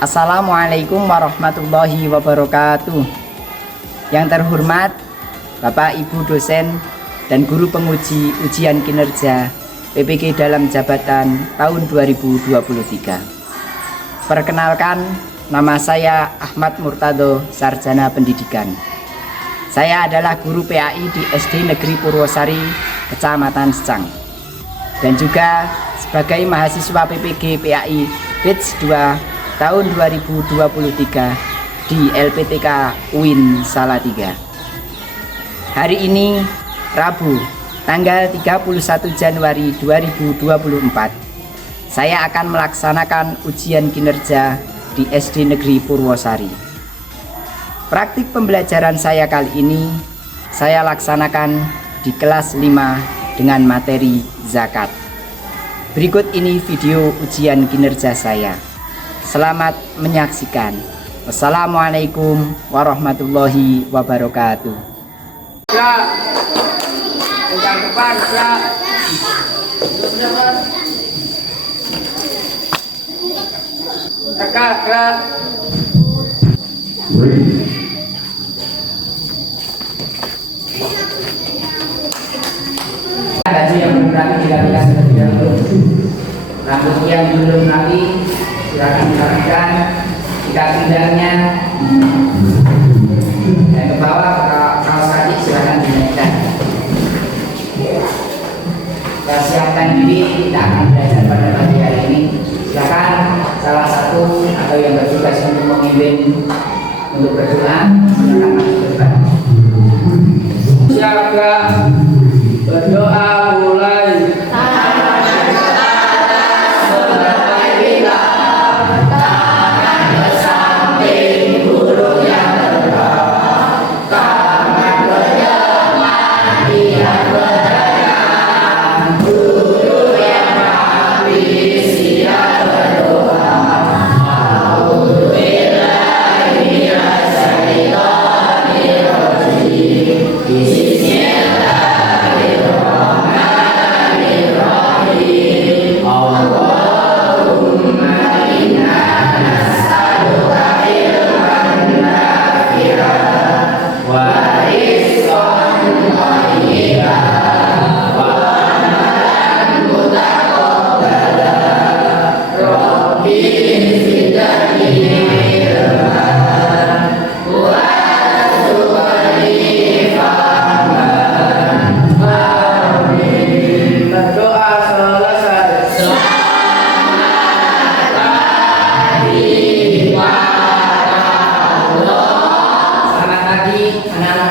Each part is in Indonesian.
Assalamualaikum warahmatullahi wabarakatuh. Yang terhormat Bapak Ibu dosen dan guru penguji ujian kinerja PPG dalam jabatan tahun 2023. Perkenalkan, nama saya Ahmad Murtado, Sarjana Pendidikan. Saya adalah guru PAI di SD Negeri Purwosari, Kecamatan Secang, dan juga sebagai mahasiswa PPG PAI Batch 2 tahun 2023 di LPTK UIN Salatiga. Hari ini Rabu tanggal 31 Januari 2024, saya akan melaksanakan ujian kinerja di SD Negeri Purwosari. Praktik pembelajaran saya kali ini saya laksanakan di kelas 5 dengan materi zakat. Berikut ini video ujian kinerja saya. Selamat menyaksikan. Wassalamualaikum warahmatullahi wabarakatuh. Gerak. Pegang depan, gerak. Tegak, gerak. Baju yang belum rapi dirapikan terlebih dahulu. Rambut yang belum rapi silakan dirapikan. Jika pindahnya dan ke bawah kaos kaki silakan dinaikkan. Kita siapkan diri, kita akan belajar pada pagi hari ini. Silakan salah satu atau yang bertugas untuk memimpin untuk berdoa, silakan maju ke depan. Siapa berdoa mulai.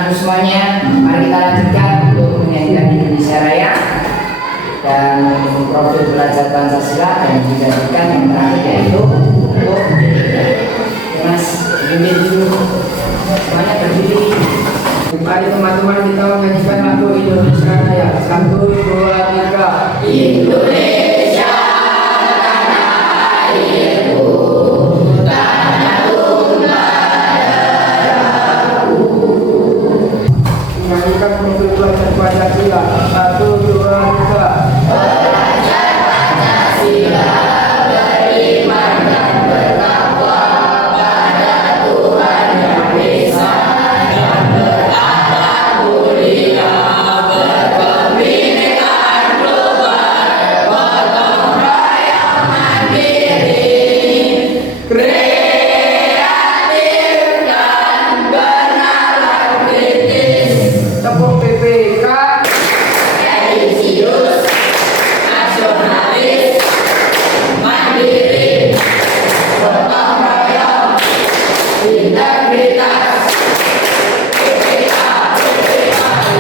Semuanya, mari kita lanjutkan untuk menyanyikan Indonesia Raya dan profil belajar Pancasila, dan dilanjutkan yang terakhir yaitu untuk Mas Bimbing dulu. Semuanya berdiri. Mari teman-teman kita menyanyikan lagu Indonesia Raya. 1, 2, 3. Indonesia tanah airku, tanah tumpah darahku. Menyanyikan profil belajar Pancasila. 1, 2, 3. Belajar Pancasila, beriman dan bertakwa pada Tuhan Yang Esa, dan berakhlak mulia, berkebinekaan global, gotong royong mandiri, kreatif dan bernalar kritis. Tepuk BPK. Religius, nasionalis, mandiri, gotong royong, integritas.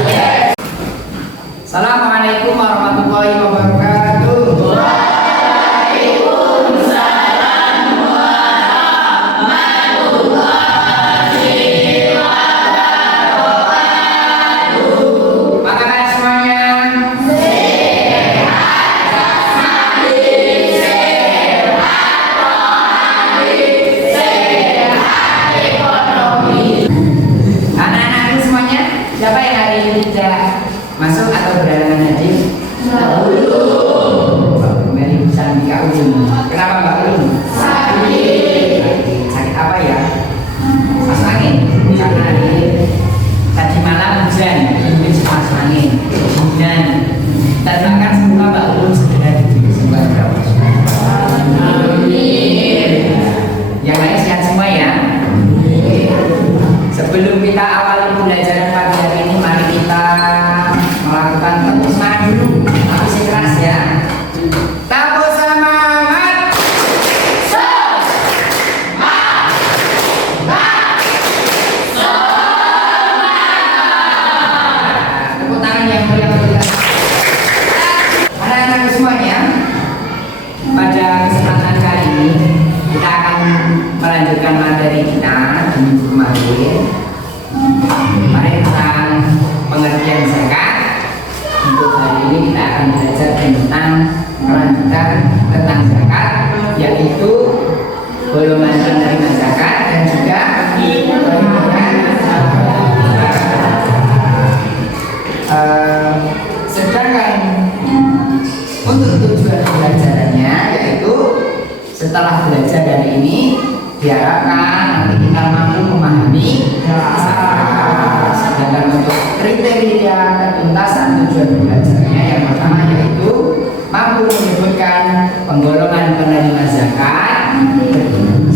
Yes. Assalamualaikum warahmatullahi wabarakatuh. Waalaikumsalam warahmatullahi wabarakatuh. Makanan semuanya. Sehat jasmani, sehat rohani, sehat ekonomi. Anak-anakku semuanya, siapa yang hari ini tidak masuk atau berhalangan hadir? Belum. Mari bisa Mbak Ulun. Kenapa Mbak Ulun? Sakit. Kita doakan semoga Mbak Ulun segera diberi kesempatan. Amin. Yang lain sehat semua ya. Sebelum kita awali pembelajaran pagi hari ini, mari kita melakukan tepuk semangat dulu. Tapi keras ya. Tepuk semangat. Tepuk tangan yang mulia. Anak-anak semuanya, pada kesempatan kali ini kita akan melanjutkan materi kita di minggu kemarin. Kemarin tentang pengertian zakat. Untuk hari ini kita akan belajar tentang kelanjutan tentang zakat, yaitu golongan penerima zakat dan juga golongan sedangkan untuk tujuan pembelajarannya, yaitu setelah belajar dari ini diharapkan nanti kita mampu memahami zakat. Sedangkan untuk kriteria ketuntasan tujuan belajarnya, yang pertama yaitu mampu menyebutkan penggolongan penerima zakat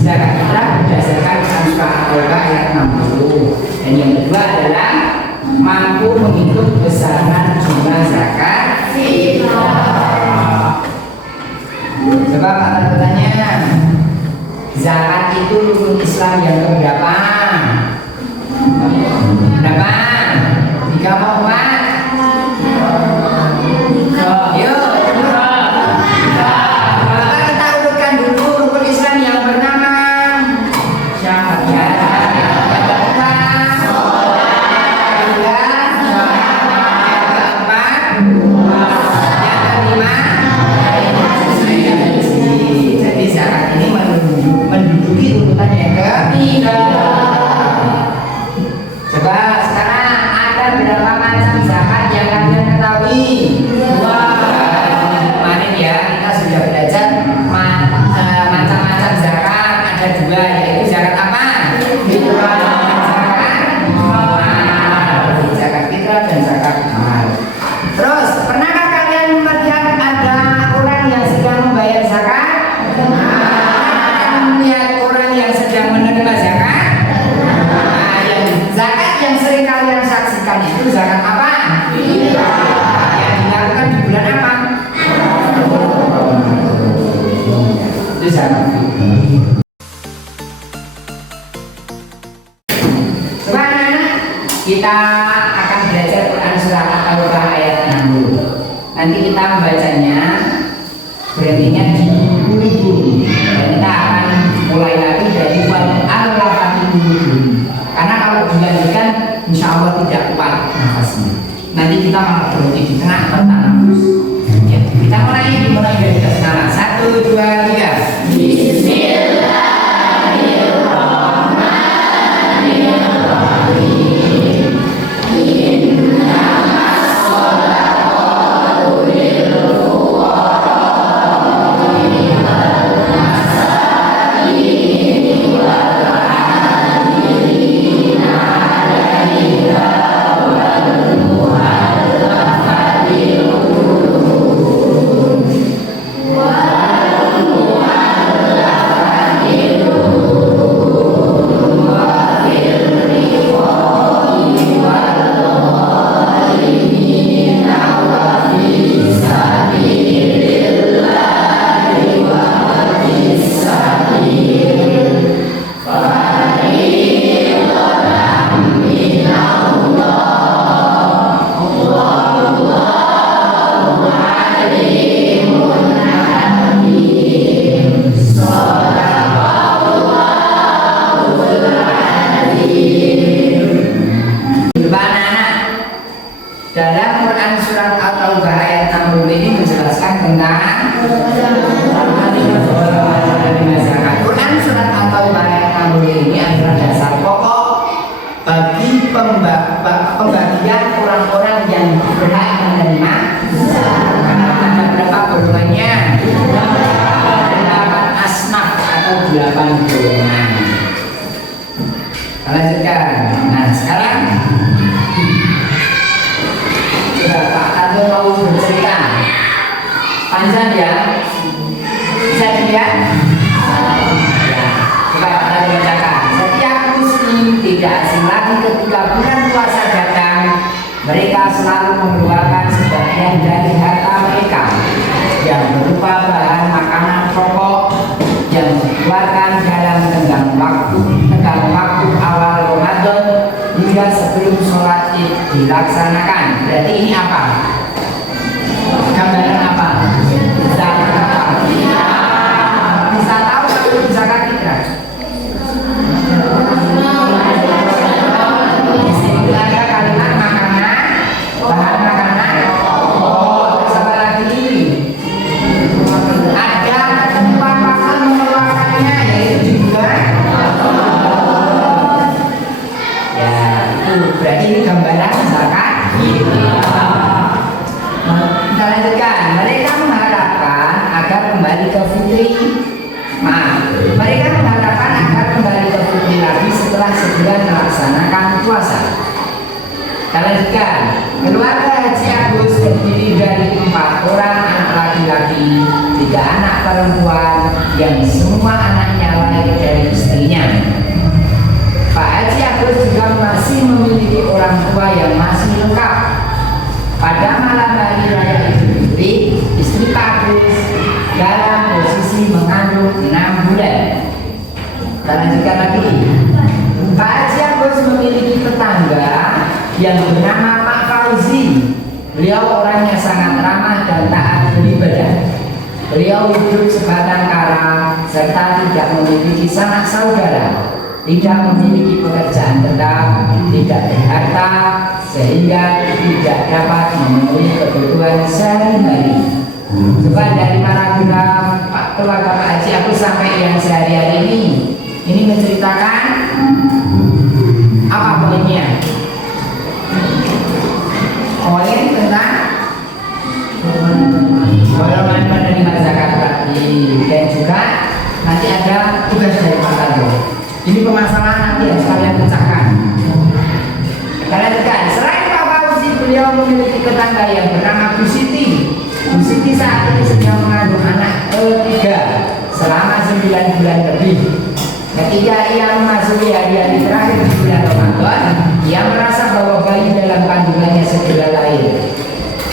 fitrah berdasarkan Quran surah Al-Baqarah ayat 60. Dan yang kedua adalah mampu menghitung besaran jumlah zakat fitrah. Coba Pak bertanya, zakat itu rukun Islam yang keberapa? Berapa? 3 mau 4? Yuk, kita urutkan dulu rukun Islam yang pertama. Syahadat. Yang kedua, jadi zakat ini menduduki urutan yang ketiga. Coba sekarang ada berapa macam zakat yang kalian ketahui? Kemarin ya kita sudah belajar macam-macam zakat. Ada 2, yaitu zakat apa? Zakat fitrah dan zakat mal. Terus pernahkah kalian melihat ada orang yang sedang membayar zakat? Melihat orang yang sedang menerima zakat? Zakat yang sering kalian saksikan itu zakat apa? Yang dilakukan di bulan apa? Itu zakat. Coba anak-anak, kita akan belajar Quran surah Al-Baqarah ayat 60. Nanti kita membacanya berhentinya di buru-buru. Dan kita akan mulai lagi dari karena kalau dilanjutkan insya Allah tidak kuat nafasnya. Nanti kita malah berhenti di tengah bertanam. Ya, kita mulai dari sekarang. 1, 2, 3. pembagian orang-orang yang berhak menerima ada berapa golongannya? 8 asnaf atau 8 golongan. Lanjutkan. Nah sekarang coba Pak Tado mau bercerita bisa ya? Bisa dilihat? Ya, coba Pak Tadi bacakan. Setiap muslim tidak asing lagi ketika bulan puasa datang, mereka selalu mengeluarkan sebagian dari harta mereka yang berupa bahan makanan pokok yang dikeluarkan dalam tenggang waktu awal Ramadan hingga sebelum sholat Id dilaksanakan. Berarti ini apa? Gambaran apa? Zakat apa? Bisa tahu kalau zakat fitrah? Di sini ada kalimat makanan, bahan makanan. Oh, terus apa lagi? Ada ketentuan pasal mengeluarkannya, yaitu juga. Ya, itu berarti ini gambaran zakat fitrah. Kita lanjutkan. Mereka mengharapkan agar kembali ke fitri. Mereka mengharapkan agar kembali ke fitri lagi setelah sebulan melaksanakan puasa. Kita lanjutkan. Keluarga Haji Agus terdiri dari 4 orang anak laki-laki, 3 anak perempuan, yang semua anaknya lahir dari istrinya. Pak Haji Agus juga masih memiliki orang tua yang masih lengkap. Pada malam hari raya Idul Fitri, istri Pak Agus dalam posisi mengandung 6 bulan. Kita lanjutkan lagi. Pak Haji Agus memiliki tetangga yang bernama Pak Fauzi. Beliau orangnya sangat ramah dan taat beribadah. Beliau hidup sebatang kara serta tidak memiliki sanak saudara, tidak memiliki pekerjaan tetap, tidak berharta, sehingga tidak dapat memenuhi kebutuhan sehari-hari. Coba dari paragraf Pak keluarga Pak Haji Agus sampai yang sehari-hari ini menceritakan apa poinnya? Poin tentang golongan penerima zakat tadi, dan juga nanti ada tugas dari Pak Tadi. Ini permasalahan nanti harus kalian pecahkan. Kalian tekan. Selain Pak Fauzi, beliau memiliki tetangga yang bernama Bu Siti. Bu Siti saat ini sedang mengandung anak ketiga selama 9 bulan lebih. Ketika ia memasuki hari-hari terakhir di bulan Ramadan, ia merasa bahwa bayi dalam kandungannya segera lahir.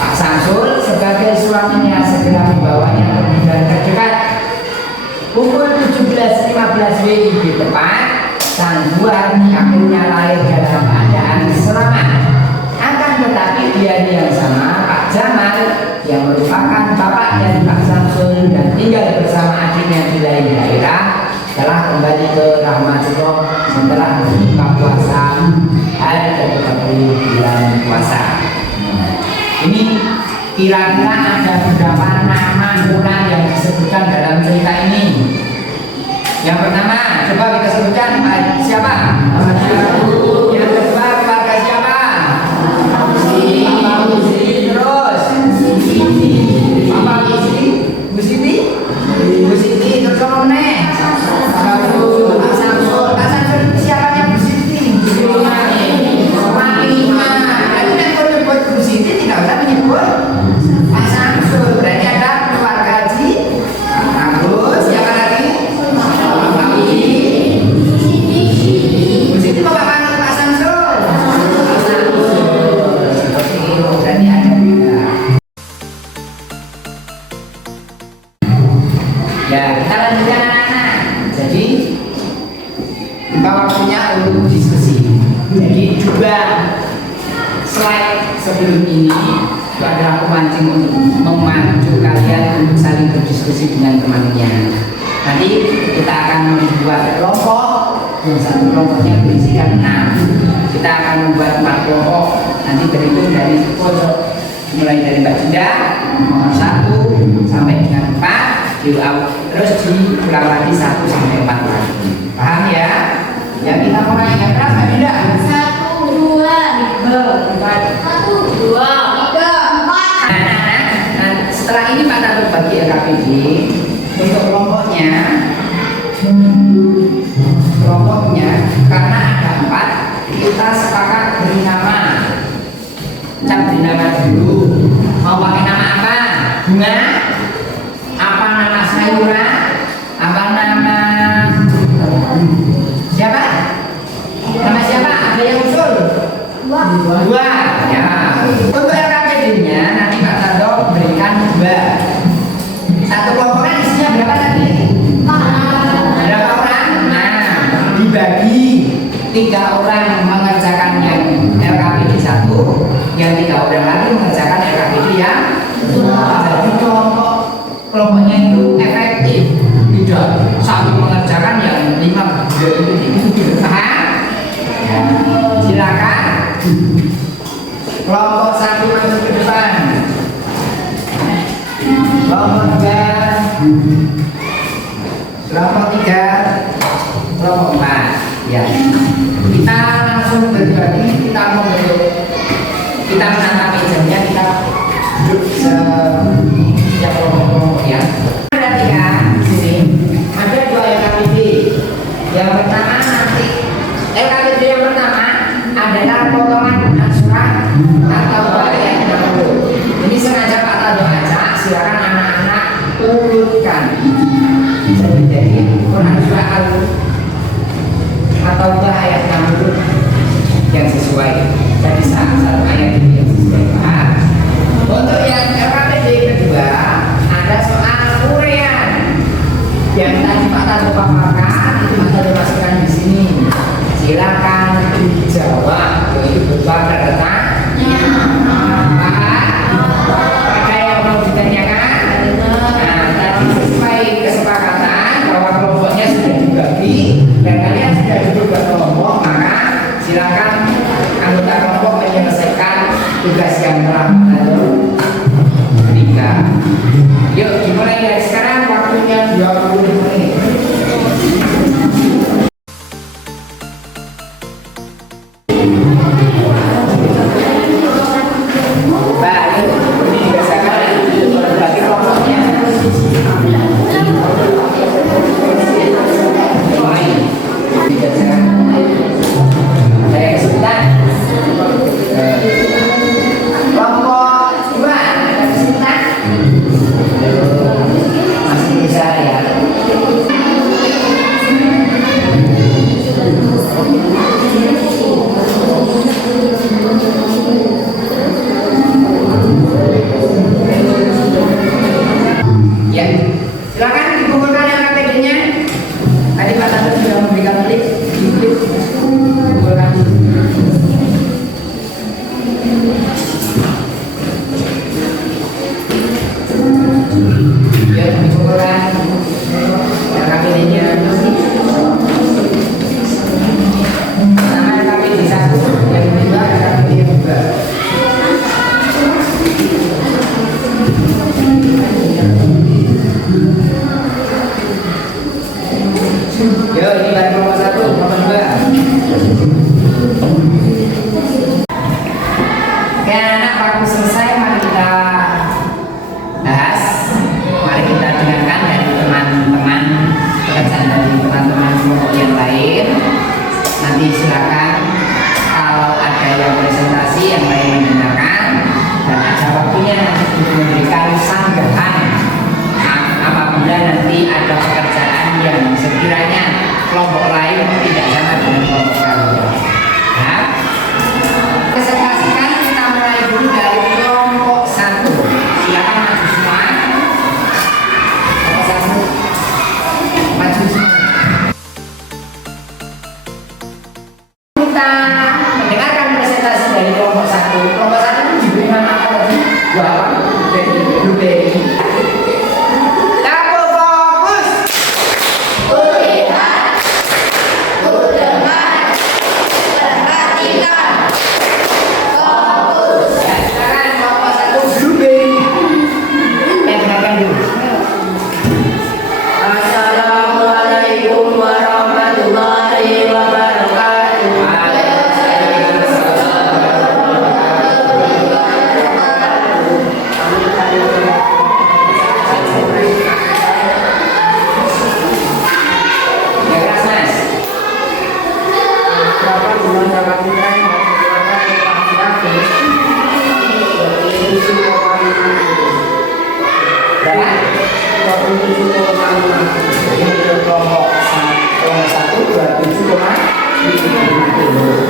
Pak Samsul sebagai suaminya segera membawanya ke bidan terdekat. Pukul 17.15 WIB tepat, sang buah akhirnya lahir dalam keadaan selamat. Akan tetapi di hari yang sama, Pak Jamal yang merupakan bapak dari Pak Samsul dan tinggal bersama adiknya di lain daerah telah kembali ke rahmatullah setelah berbuka puasa hari ke-30 bulan puasa. Ini kira-kira ada beberapa nama bulan yang disebutkan dalam cerita ini. Yang pertama, coba kita sebutkan siapa? Yang kedua, keluarga siapa? Bapak Musi. Terus Bapak Musi, Bu Siti, terus kamu nih. Pak Samsul siapanya Bu Siti? Suaminya. Jadi yang kalau menyebut Bu Siti tidak usah menyebut Pak Samsul. Berarti ada keluarga Haji Agus. Siapa lagi? Bu Siti bapak panggil Pak Samsul. Seperti itu. Berarti ada juga. Ya, kita lanjutkan anak-anak. Jadi kita waktunya untuk diskusi. Jadi juga slide sebelum ini itu adalah pemancing untuk memacu kalian untuk saling berdiskusi dengan temannya. Nanti kita akan membuat kelompok yang satu kelompoknya berisikan 6. Kita akan membuat 4 kelompok. Nanti berhitung dari pojok mulai dari Mbak Dinda nomor 1 sampai dengan 4. Terus diulang lagi 1 sampai 4 lagi. Paham ya? Ya kita mulai yang keras Mbak Dinda. 1, 2, 4. 1, 2, 3, 4. Nah, setelah ini Pak Taruh bagi LKPD untuk kelompoknya karena ada 4 kita sepakat beri nama. Kita beri nama dulu. Mau pakai nama apa? Bunga? 2. Ya. Untuk LKPD-nya nanti Pak Tando berikan 2. Satu kelompok kan isinya berapa tadi? Berapa orang? Nah, dibagi 3 orang mengerjakan yang LKPD 1, yang 3 orang lagi mengerjakan LKPD yang 2. Jadi kelompoknya itu efektif, tidak satu mengerjakan yang 5 gitu. Paham? Ya. Silakan. Kelompok 1 masuk ke depan. Kelompok 2, kelompok 3, kelompok 4. Ya. Kita langsung berbagi, kita menata mejanya, kita duduk setiap kelompok ya. Ada 3 di sini. Ada 2 LKPD. Yang pertama nanti LKPD yang pertama adalah potongan surat atau ayat 60. Ini sengaja Pak Tando ajak, silakan anak-anak urutkan. Jadi Quran surah atau ayat 60 yang sesuai. Jadi satu ayat itu yang sesuai. Paham? Untuk yang LKPD kedua ada soal urean yang tadi Pak Tando paparkan, itu Pak Tando masukkan di sini. Silakan dijawab, yaitu berupa pertanyaan. Ada yang mau ditanyakan? Nah, tadi sesuai kesepakatan bahwa kelompoknya sudah dibagi dan kalian sudah duduk berkelompok, maka silakan anggota kelompok menyelesaikan tugas yang telah berikan. Yuk, dimulai dari sekarang, waktunya 20 menit.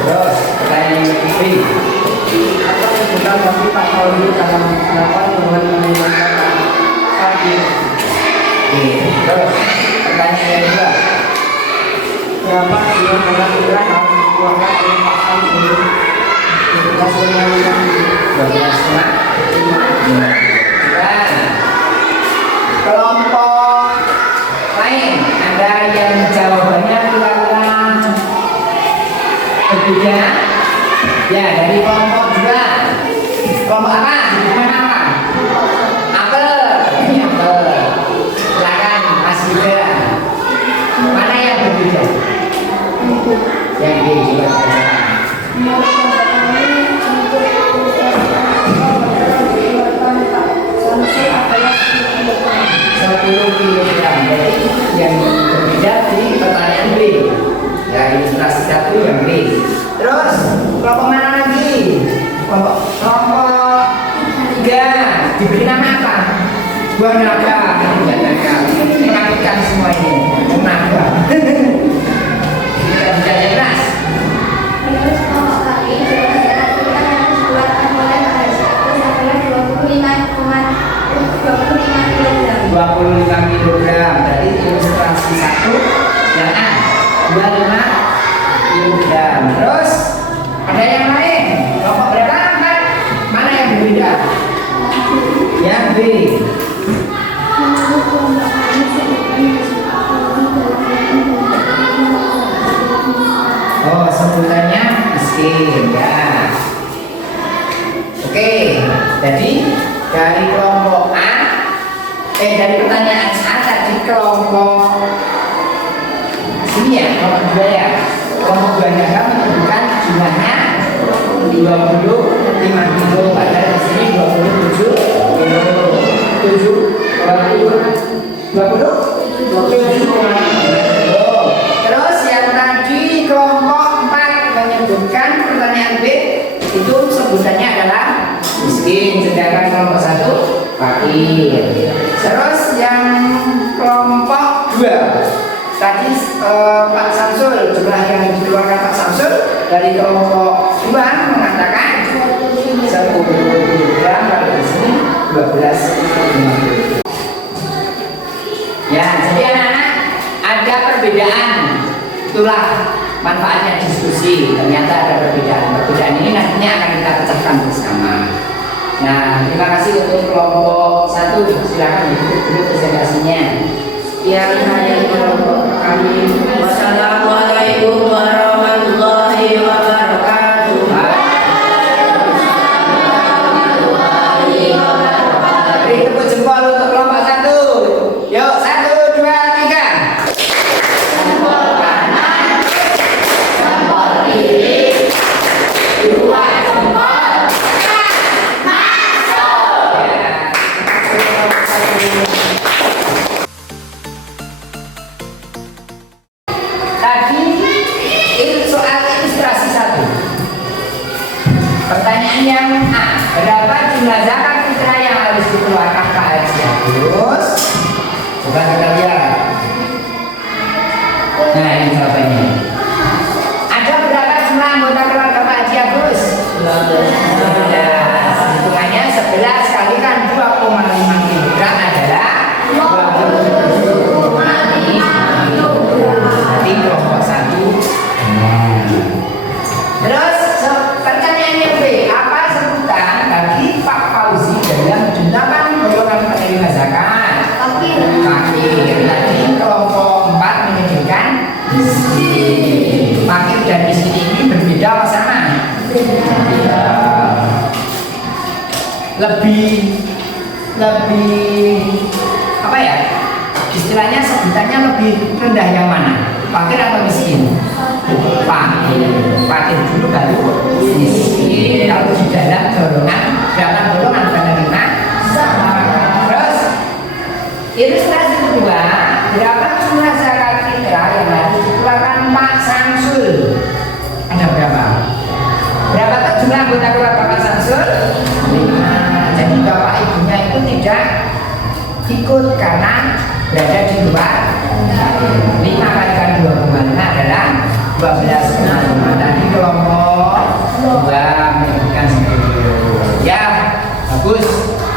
Terus pertanyaan yang lebih B. Apa sebutan bagi Pak Pauli dalam melakukan hubungan dengan kata fakir? Oke, terus pertanyaan yang kedua. Berapa dia kira-kira harus dikeluarkan oleh Pak Pauli untuk hasilnya yang 12,5. Kelompok lain ada yang jawabannya kira-kira berbeda. Ya, dari kelompok 2. Kelompok apa? Hubungan apa? Apel. Ini apel. Silakan Mas Yuda. Mana yang berbeda? Yang B juga berbeda. 10 kilogram. Jadi yang berbeda di pertanyaan B. Ya, ilustrasi 1 yang B. Terus kelompok mana lagi? Kelompok 3 diberi nama apa? Buah naga. Buah naga. Menakutkan semua ini. Naga. Tidak bisa jelas. Menurut kelompok kami, zakat fitrah yang dikeluarkan mulai pada 1 sampai 25 kilogram. 25 kilogram. Berarti ilustrasi 1 yang A. 25 kilogram. Terus ada yang lain. Kelompok berapa? 4. Mana yang berbeda? Yang B. Menurut kelompok kami, sebutan Oh, sebutannya miskin ya. Oke, jadi dari kelompok A, dari pertanyaan A tadi kelompok sini ya, kelompok 2 ya. Kelompok 2 nya kan menunjukkan jumlahnya 25 kilo, padahal di sini 27 kilo. 27 kilo. Terus yang tadi kelompok 4 menyebutkan pertanyaan B itu sebutannya adalah miskin, sedangkan kelompok 1 fakir. Terus yang kelompok 2 tadi Pak Samsul, jumlah yang dikeluarkan Pak Samsul dari kelompok 2 mengatakan 10 kilogram, kalau di sini 12,5. Ya, jadi anak-anak ada perbedaan. Itulah manfaatnya diskusi. Ternyata ada perbedaan. Perbedaan ini nantinya akan kita pecahkan bersama. Nah, terima kasih untuk kelompok 1. Silakan ditutup dulu presentasinya. Ya, hanya kelompok kami. Wassalamualaikum warahmatullahi wabarakatuh. Beri tepuk jempol untuk kelompok 1. Yuk, 1, 2, 3. jempol kanan, jempol kiri, 2 jempol masuk. Tadi itu soal ilustrasi 1. Pertanyaan yang A, berapa jumlah zakat fitrah yang harus dikeluarkan Pak Haji Agus? Coba kita lihat. Nah, ini jawabannya. Ada berapa jumlah anggota keluarga Pak Haji Agus? 11. Hitungannya 11 kalikan 2,5 kilogram adalah 27,5 kilogram. Berarti kelompok 1. Terus pertanyaan yang B, apa sebutan bagi Pak Fauzi dalam menjuntakan golongan penerima zakat? Fakir. Tadi kelompok 4 menyebutkan miskin. Fakir dan miskin ini berbeda apa sama? Berbeda. Lebih apa ya? Istilahnya sebutannya lebih rendah yang mana? Fakir atau miskin? Fakir dulu baru miskin. Kalau di dalam golongan penerima zakat. Terus ilustrasi kedua, berapa jumlah zakat fitrah yang harus dikeluarkan Pak Samsul? Ada berapa? Berapa jumlah anggota keluarga Pak Samsul? 5. Jadi bapak ibunya itu tidak ikut karena berada di luar. 5 kalikan 2,5 adalah 12,5. Tadi kelompok 2.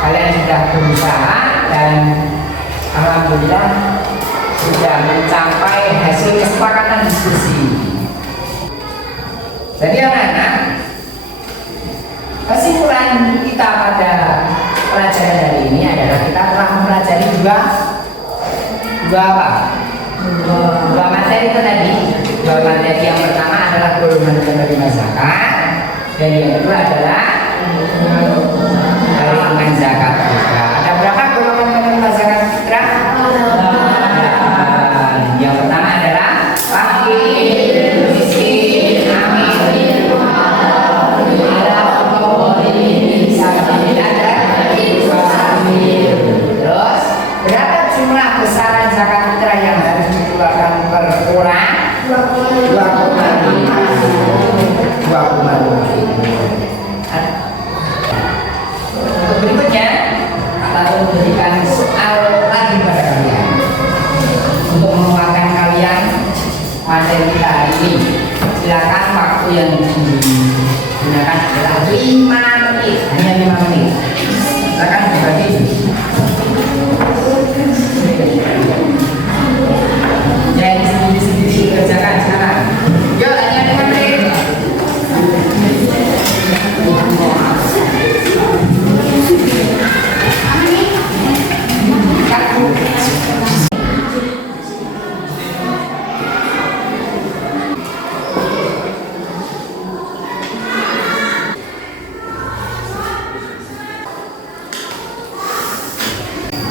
kalian sudah berusaha dan alhamdulillah sudah mencapai hasil kesepakatan diskusi. Jadi anak-anak, kesimpulan kita pada pelajaran hari ini adalah kita telah mempelajari dua apa? Dua materi tadi. Dua materi yang pertama adalah golongan penerima zakat dan yang kedua adalah perhitungan zakat fitrah. Ada berapa golongan penerima zakat fitrah? Yang pertama adalah fakir, miskin, amin, terus berapa jumlah besaran zakat fitrah yang harus dikeluarkan per orang? 2,5. Untuk berikutnya lalu memberikan soal lagi pada kalian untuk menguatkan kalian materi kita hari ini. Silakan, waktu yang digunakan adalah 5 menit, hanya 5 menit. Silakan berbagi. Jadi sendiri-sendiri kerjakan sekarang. Yuk, hanya 5 menit.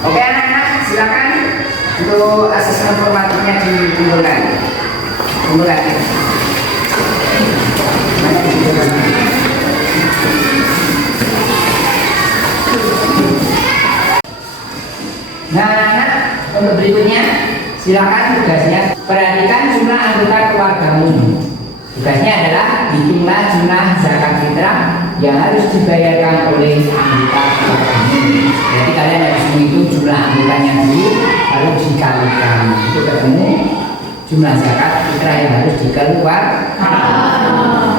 Oke anak-anak, silakan untuk asesmen formatifnya dikumpulkan. Kumpulkan. Nah anak-anak, untuk berikutnya silakan tugasnya perhatikan jumlah anggota keluargamu. Tugasnya adalah hitunglah jumlah zakat fitrah yang harus dibayarkan oleh anggota keluargamu. Jadi kalian harus menghitung jumlah anggotanya dulu, lalu dikalikan itu ketemu jumlah zakat fitrah yang harus dikeluarkan.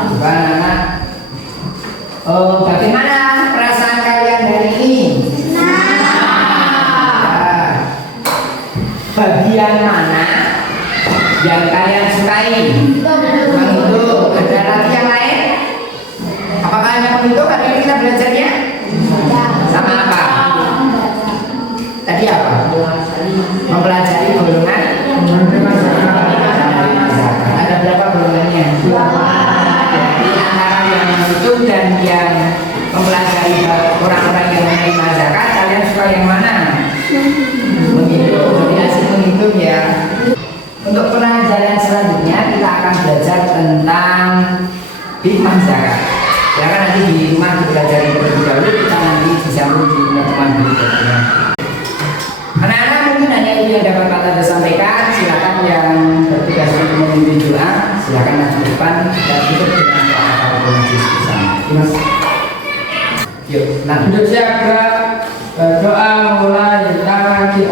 Coba anak-anak, bagaimana perasaan kalian hari ini? Bagian mana yang kalian sukai? Menghitung. Ada lagi yang lain? Apakah hanya menghitung? Hari ini kita belajarnya sama apa? Tadi apa? Mempelajari golongan. Ada berapa golongannya? Jadi antara yang menghitung dan yang mempelajari orang-orang yang menerima zakat, kalian suka yang mana? Menghitung. Jadi asik menghitung ya. Untuk pelajaran selanjutnya kita akan belajar tentang hikmah zakat. Ya kan nanti di rumah dipelajari terlebih dahulu, kita nanti disambung di pertemuan berikutnya. Anak-anak, mungkin hanya itu yang dapat Pak sampaikan. Silakan yang bertugas untuk memimpin doa, silakan maju depan dan tutup dengan kata-kata majlis bersama. Terima kasih. Yuk, nah. Duduk siap, berdoa mulai tangan di